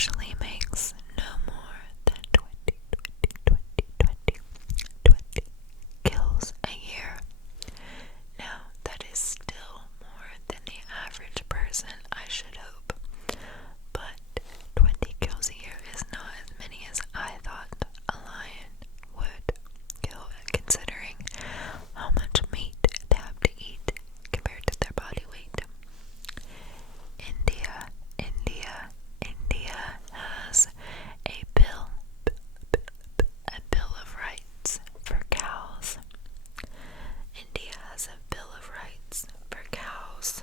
usually makes no more than 20 kills a year. Now, that is still more than the average person, I should hope, but 20 kills a year is not as many as I thought a lion would kill, considering how much meat they have to eat compared to their body weight. India has a bill of rights for cows. India has a bill of rights for cows.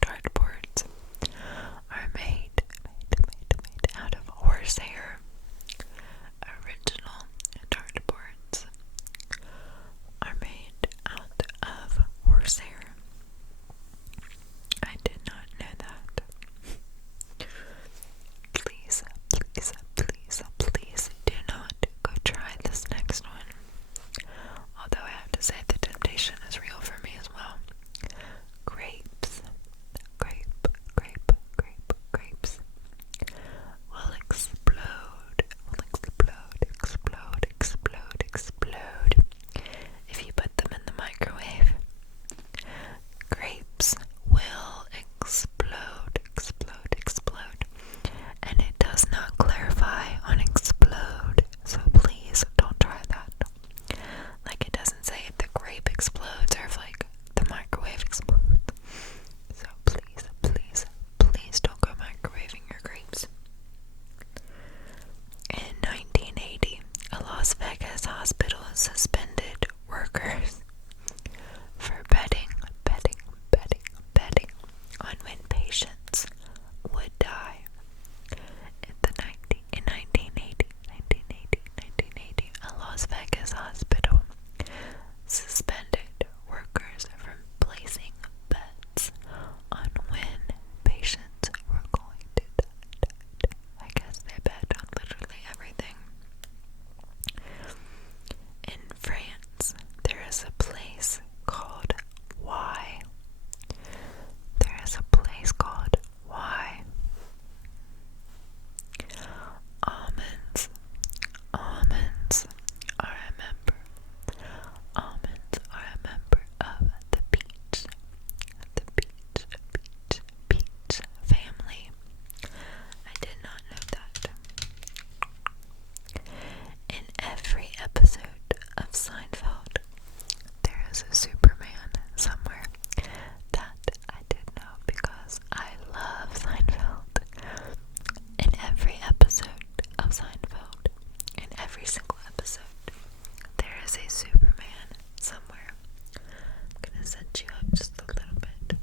Dartboards are made out of horsehair. Original dartboards are made out of horsehair. I did not know that. Please do not go try this next one. Although I have to say the temptation is real for me as well. Grapes will explode if you put them in the microwave. Grapes will explode, and it does not clarify on explode, so please don't try that. Like, it doesn't say if the grape explodes or if, like, the microwave explodes. So please don't go microwaving your grapes. In 1980, a Las Vegas hospital suspended workers for betting on when patients would die. In 1980, a Las Vegas hospital suspended workers from placing bets on when patients were going to die. I guess they bet on literally everything. In France, there is a place called Y. Almonds are a member of the peach family. I did not know that. In every episode of Seinfeld, there is a Superman somewhere. That I did know because I love Seinfeld. In every episode of Seinfeld, in every single episode, there is a Superman somewhere. I'm gonna set you up just a little bit.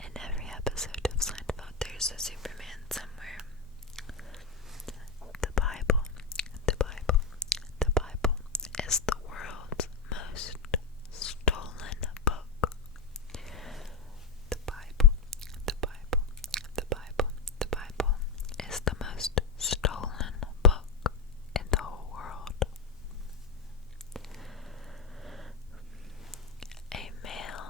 In every episode of Seinfeld, there's a Superman somewhere. The Bible is the world's most stolen book. The Bible is the most stolen book in the whole world. A male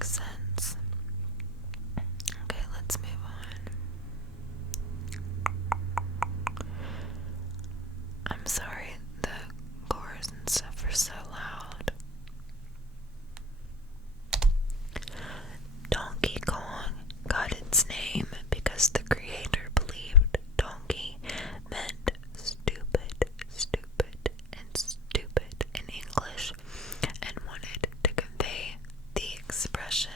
makes sense. Okay, let's move on. I'm sorry, the chorus and stuff are so loud. Donkey Kong got its name because the creator believed donkey meant stupid, and stupid in English, and wanted to convey the expression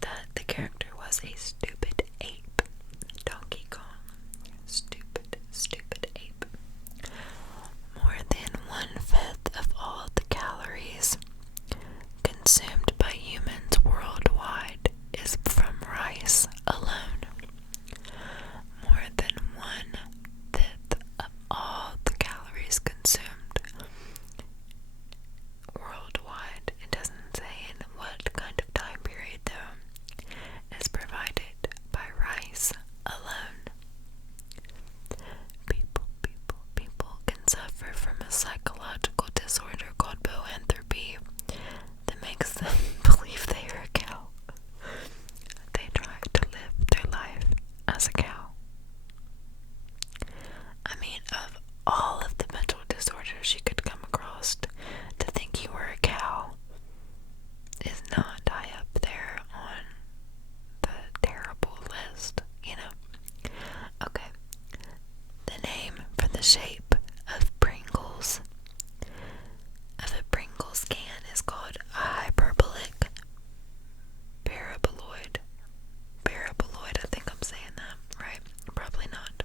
that the character was a stupid ape. Donkey Kong. Stupid ape. More than 1/5 of all the calories consumed by humans worldwide is from rice alone. More than 1/5 of all the calories consumed worldwide. It doesn't say in what kind of time period though, is provided by rice alone. People can suffer from a psychological disorder called boanthropy that makes them believe they are a cow. They try to live their life as a cow. I mean, of all of the mental disorders you could come across, to think you were a cow is not high up there on the terrible list, you know? Okay. The name for the shape of Pringles, of a Pringles can, is called a hyperbolic paraboloid. Paraboloid, I think I'm saying that right. Probably not.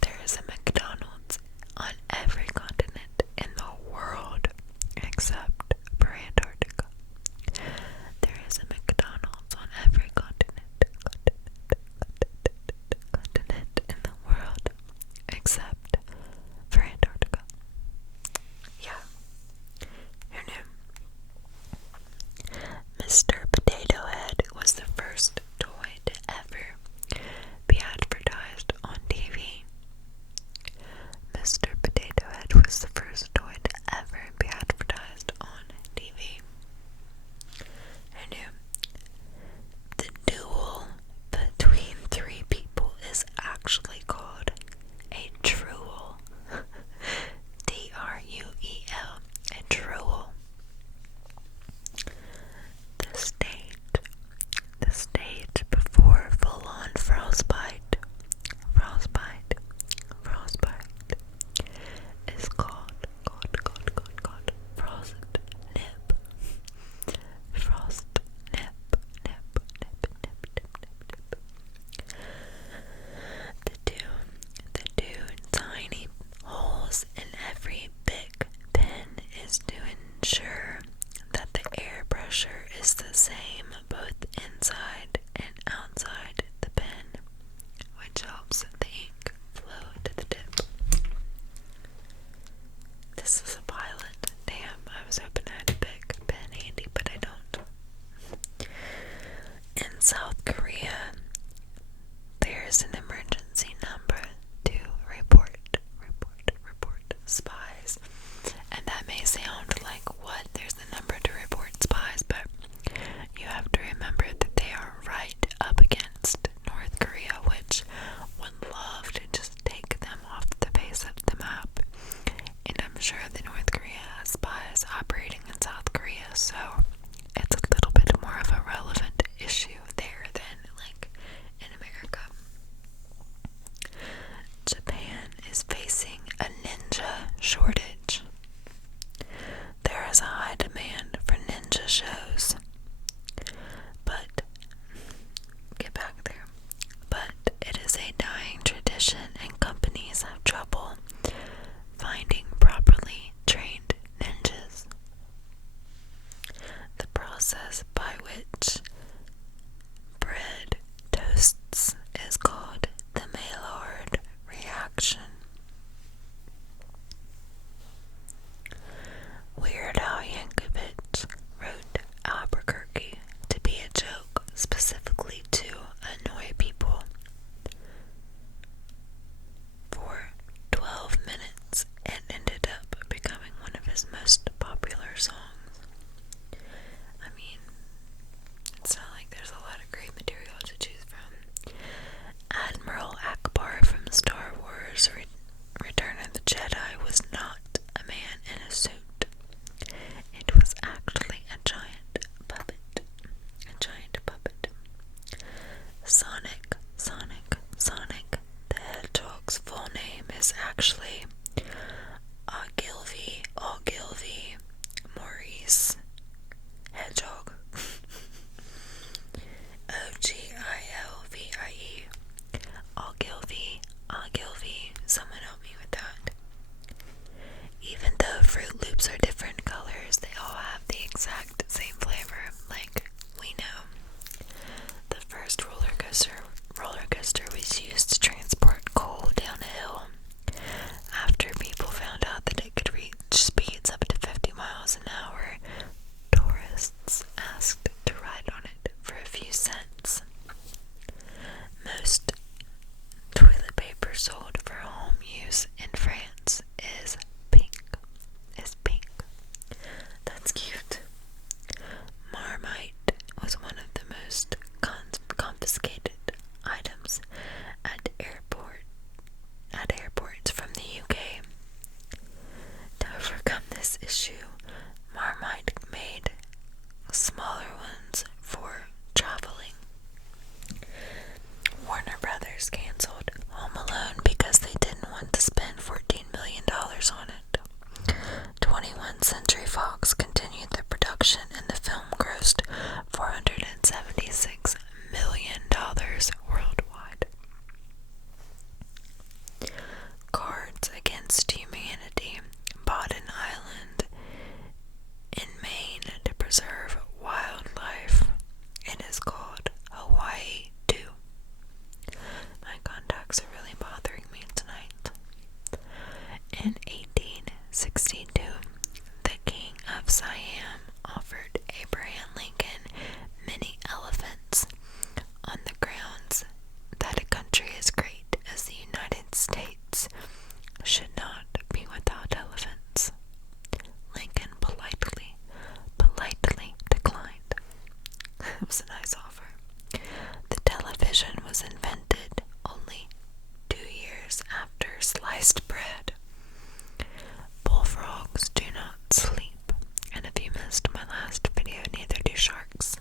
There is a McDonald's on every continent in the world except for Antarctica. There is a McDonald's on every continent in the world except for Antarctica. Yeah. Who knew? Mr. Potato Head was the first toy to ever be advertised on TV. Mr. Potato Head was the first toy to ever be advertised on TV. Who knew? The duel between three people is actually called a truel. Truel. A truel. The stage before full-on frostbite is called frost nip. Frost nip. The two tiny holes in every big pen is to ensure that the air pressure is the same both inside and outside the pen, which helps the ink flow to the tip. This is a pilot. Damn, I was hoping I had a big pen handy, but I don't. In South Korea, there's an emergency number to report spies. And that may sound like, what? There's a number to report spies, but you have to remember that they are right up against North Korea, which would love to just take them off the face of the map. And I'm sure that North Korea has spies operating in South Korea, so it's a little bit more of a relevant issue there than like in America. Japan is facing a ninja shortage. There is a high demand for ninja shows, but it is a dying tradition, and companies have trouble finding properly trained ninjas. The process by which bread toasts is called the Maillard reaction. Weird Al Yankovic wrote actually Ogilvy, Maurice, Hedgehog, Ogilvie, Ogilvy, someone help me with that. Even though Fruit Loops are different colors, they all have the exact same flavor, like we know. The first roller coaster was used to transport coal down a hill. After people found out that it could reach speeds up to 50 miles an hour, tourists asked to ride on it for a few cents. Most toilet paper sold for home use in France is pink. That's cute. Marmite was one of the most confiscated items at airports from the UK. To overcome this issue, Marmite made smaller ones for traveling. Warner Brothers canceled Home Alone because they didn't want to spend $14 million on it. 21st Century Fox continued the production and the film grossed $476 million worldwide. Cards Against Humanity bought an island in Maine to preserve wildlife. It is called Hawaii 2. My contacts are really bothering me tonight. In 1862, the King of Siam offered Abraham Lincoln many elephants on the grounds that a country as great as the United States should not be without elephants. Lincoln politely declined. It was a nice offer. The television was invented only 2 years after sliced bread. Bullfrogs do not sleep, and if you missed my last video, neither do sharks.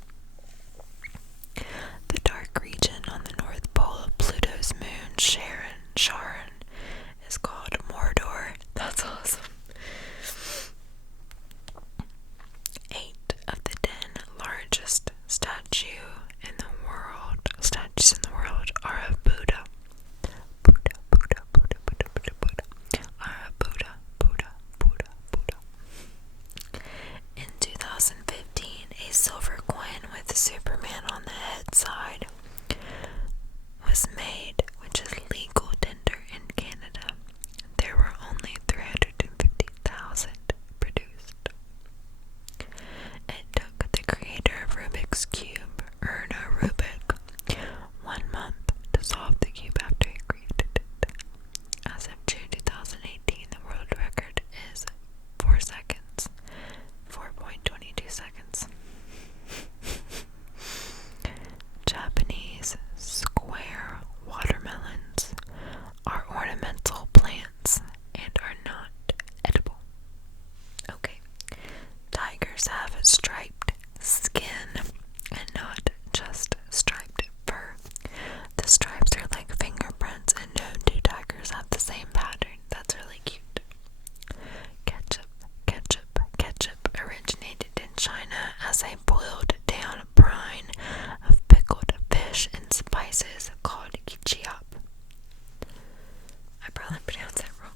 The dark region on the North Pole of Pluto's moon, Charon, is called Mordor. That's awesome. 8 of the 10 largest statues in the world are of Buddha. In 2015, a silver coin with Superman on the head side was made, which is legal tender in Canada. There were only 350,000 produced. It took the creator of Rubik's Cube, Erno Rubik, 1 month to solve the cube after he created it. As of June 2018, the world record is 4 seconds. 4.22 seconds. Japanese square watermelons are ornamental plants and are not edible. Okay. Tigers have striped skin and not just striped fur. The stripes are like fingerprints, and no 2 tigers have the same pattern. That's really cute. Ketchup originated in China as a boiled down brine of pickled fish and spices called Cashapp. I probably pronounced that wrong.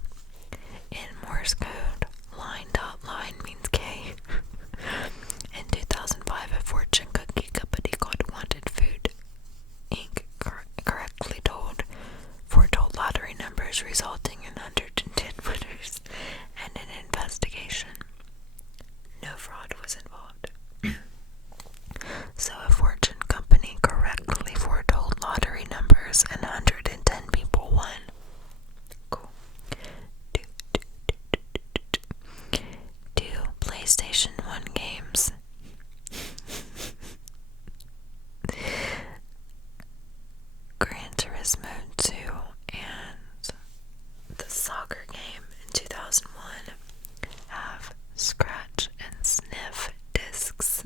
In Morse code, line means K. In 2005, a fortune cookie company called Wanted Food Inc. correctly foretold lottery numbers, resulting in 110 winners and an investigation. No fraud was involved. So a fortune company correctly foretold lottery numbers and 110 people won. Cool. Two PlayStation 1 games. Gran Turismo 2 and the soccer game in 2001 have scratch and sniff discs.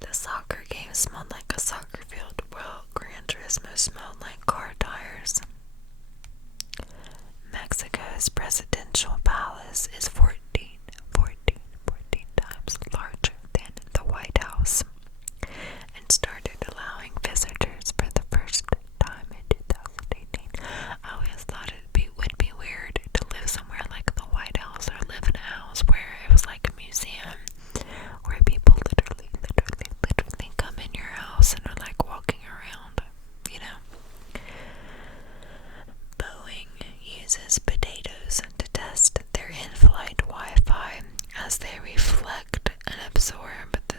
The soccer game smelled like a soccer field, while Gran Turismo smelled like car tires.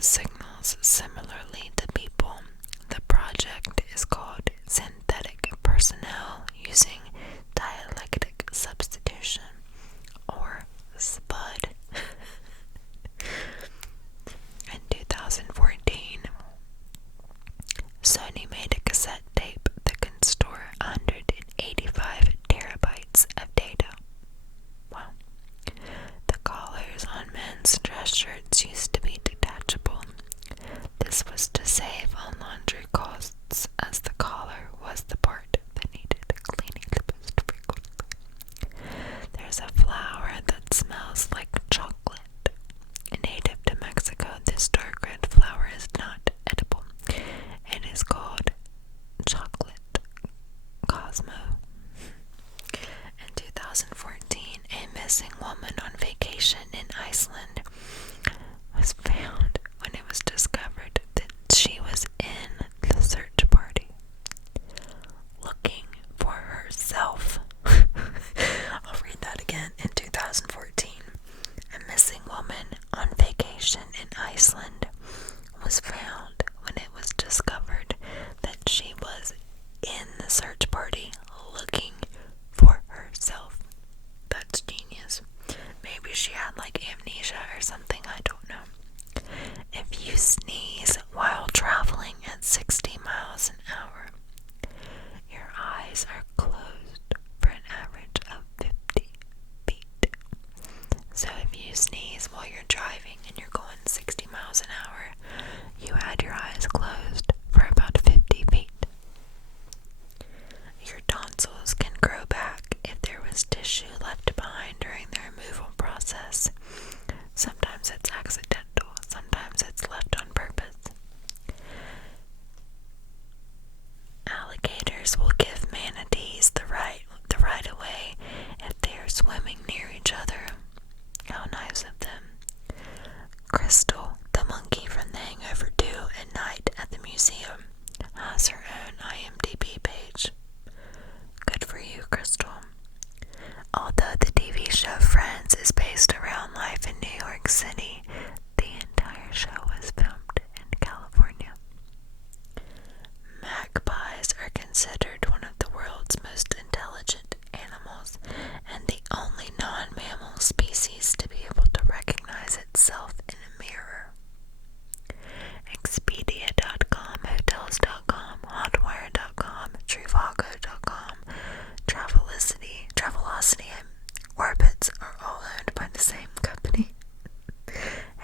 signals similarly to people. The project is called Synthetic Personnel Using Dialectic Substitution, or SPUD. In 2014, Sony made a cassette tape that can store 185 terabytes of data. Wow. The collars on men's dress shirts used to be detachable. This was to save on laundry costs, as the collar was the part that needed cleaning the most frequently. There's a flower that smells like chocolate. Native to Mexico, this dark red flower is not edible. It is called chocolate Cosmo. In 2014, a missing woman on vacation in Iceland was found when it was discovered that she was in the search party looking for herself. I'll read that again. In 2014, a missing woman on vacation in Iceland was found when it was discovered that she was in the search party looking for herself. That's genius. Maybe she had like amnesia or something, I don't know. If you sneeze while traveling at 60 miles an hour, your eyes are closed for an average of 50 feet. So if you sneeze while you're driving and you're going 60 miles an hour, you had your eyes closed for about 50 feet. Your tonsils can grow back if there was tissue left behind during the removal process. Sometimes it's accidental, sometimes it's left on purpose. Alligators will give manatees the right of way if they are swimming near each other. How nice of them. Crystal, the monkey from The Hangover 2 at night at the museum, has her own IMDb page. Good for you, Crystal. Although the TV show Friends is based around life in New York City, the entire show was filmed in California. Magpies are considered one of the world's most intelligent animals and the only non-mammal species to be able to recognize itself in a mirror. Expedia.com, Hotels.com, Hotwire.com, Trivago.com, Travelocity, and Orbitz are all owned by the same company.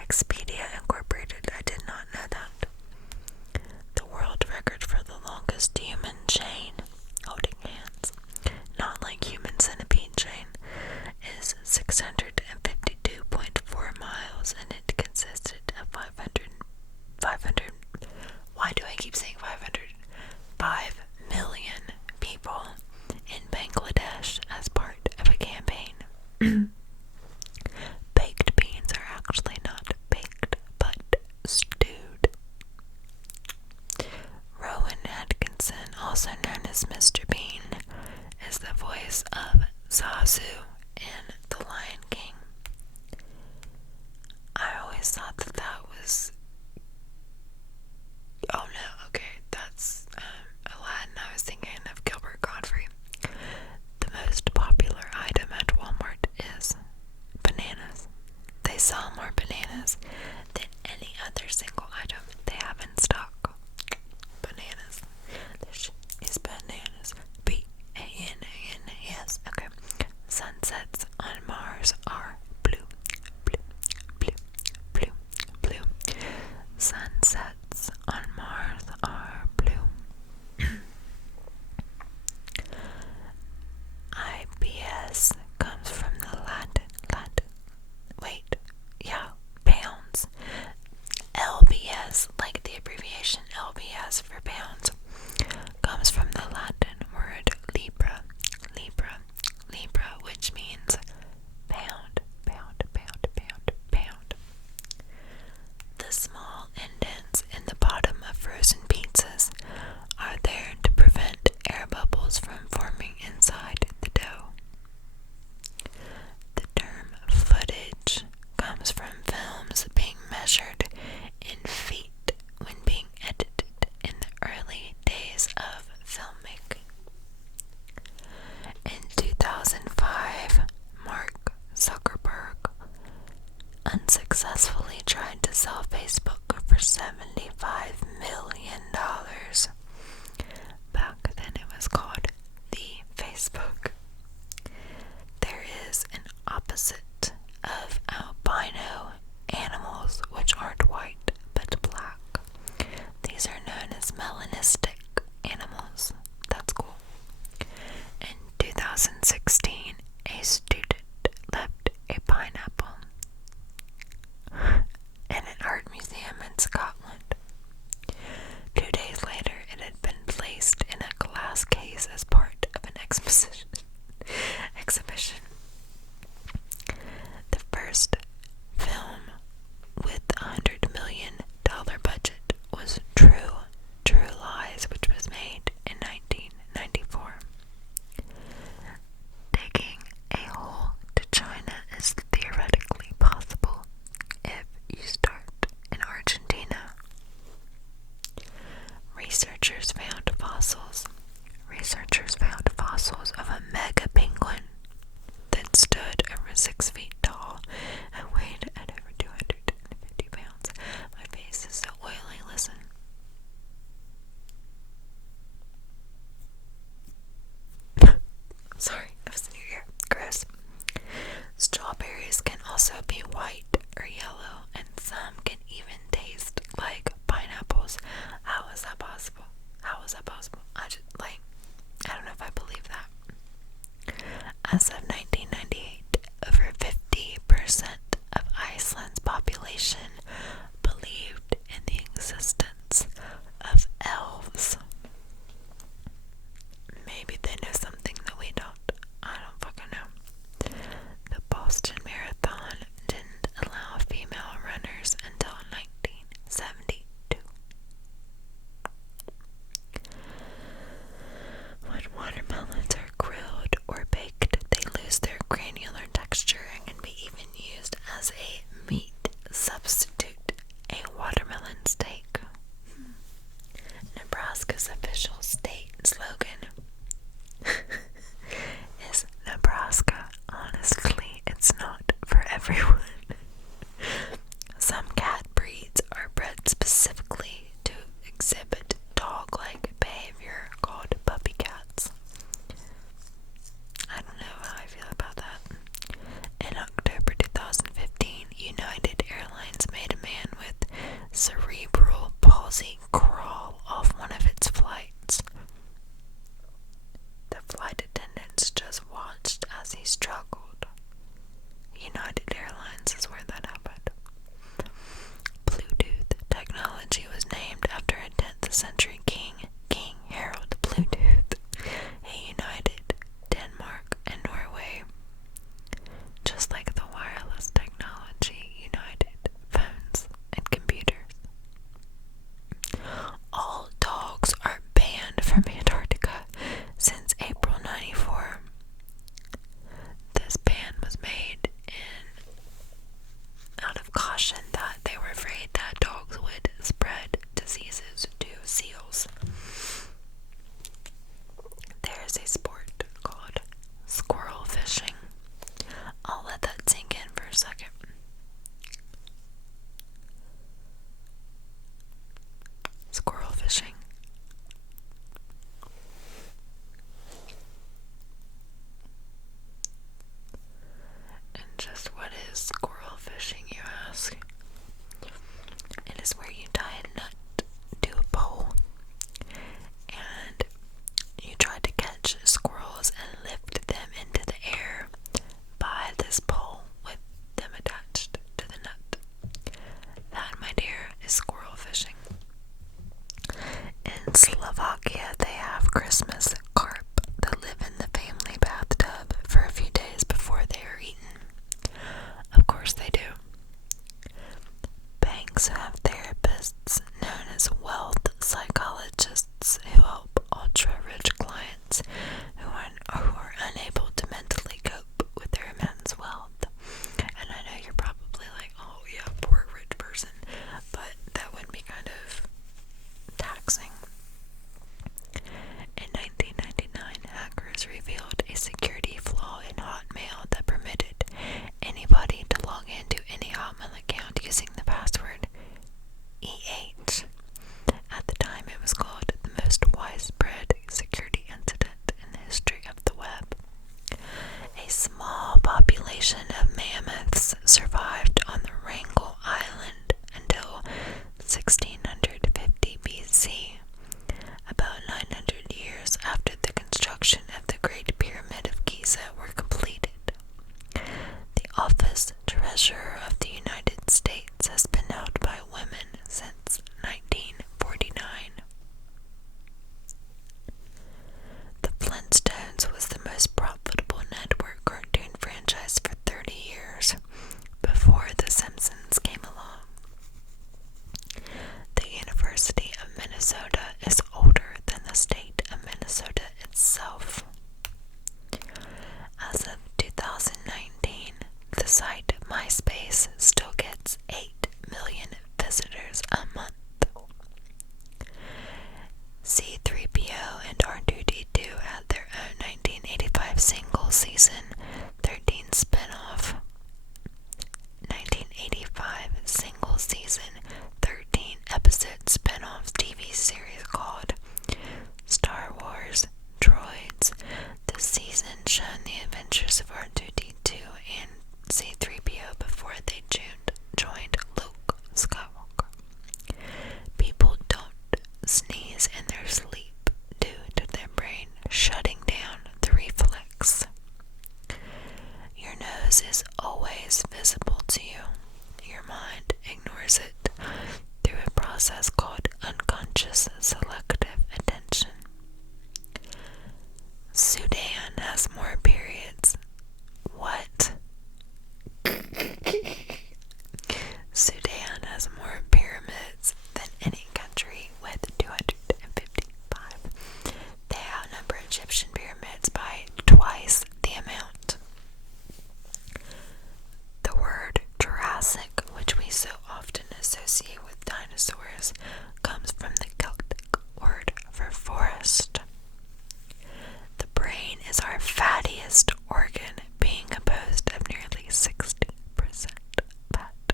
Expedia Incorporated, I did not know that. The world record for the longest human chain, holding hands, not like human centipede chain, is 652.4 miles, and it consisted of 500, why do I keep saying 500? 5 million people in Bangladesh as part of a campaign. Baked beans are actually not baked, but stewed. Rowan Atkinson, also known as Mr. Bean, is the voice of Zazu in The Lion King. I always thought that was... Oh no, okay, that's Aladdin. I was thinking of Gilbert Godfrey. The most popular item at Walmart is bananas. They sell more bananas than any other single item they have in stock. Bananas. This is bananas. B-A-N-A-N-A-S. Okay. Sunsets on Mars are blue. Blue. Blue. Blue. Blue. Sunsets on Mars are blue. IBS comes from the pounds. LBS, like the abbreviation LBS for pounds, comes from the Latin word libra, which means pound. The small indents in the bottom of frozen pizzas are there to prevent air bubbles from forming inside the dough. The term footage comes from films being measured in sell Facebook for $75 million. Back then it was called the Facebook. There is an opposite of albino animals, which aren't white but black. These are known as melanistic animals. That's cool. In 2016, a student left a pineapple in an art museum in Scotland. 2 days later, it had been placed in a glass case as part of an exhibition. The first film with $100 million budget was True Lies, which was made in 1994. Digging a hole to China is theoretically possible if you start in Argentina. Researchers found fossils of a mega penguin that stood over 6 feet tall and weighed at over 250 pounds. My face is so oily, listen. Sorry, that was in your ear. Gross. Strawberries can also be white or yellow, and some can even taste like pineapples. How is that possible? I don't know if I believe that. As of 1998, over 50% of Iceland's population believed in the existence of elves. Maybe they know something that we don't. I don't fucking know. The Boston Marathon didn't allow female runners until 1972. When watermelons are grilled or baked, they lose their granular texture and can be even used as a meat substitute. A watermelon steak. Nebraska's official state slogan is Nebraska. Honestly, it's not for everyone. Some cat breeds are bred specifically to exhibit dog-like behavior called puppy cats. I don't know how I feel about that. In October 2015, United Airlines made a man with cerebral palsy crawl off one of its flights. The flight attendants just watched as he struggled. United Airlines is where that happened. Bluetooth technology process called unconscious selective attention. Sudan has more periods. What? Sudan has more pyramids than any country with 255. They outnumber Egyptian pyramids by twice the amount. The word Jurassic, which we so often associate with dinosaurs, comes from the Celtic word for forest. The brain is our fattiest organ, being composed of nearly 60% fat.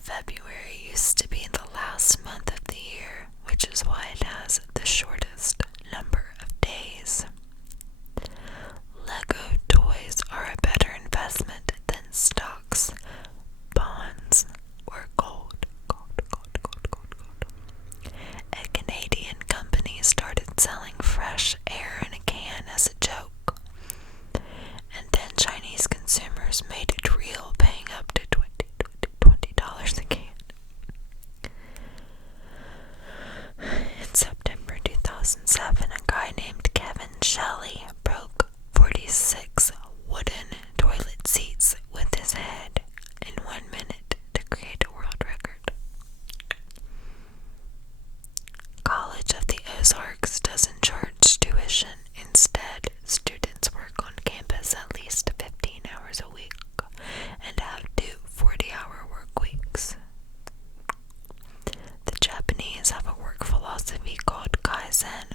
February used to be the last month of the year, which is why it has the shortest number of days. Lego toys are a better investment than stocks, bonds, or gold. A Canadian company started selling fresh air in a can as a joke, and then Chinese consumers made it real, paying up to $20 a can. In September 2007, a guy named Kevin Shelley broke 46 wooden toilet seats with his head in 1 minute to create a world record. College of the Ozarks doesn't charge tuition. Instead, students work on campus at least 15 hours a week and have 2 40-hour work weeks. The Japanese have a work philosophy called Kaizen,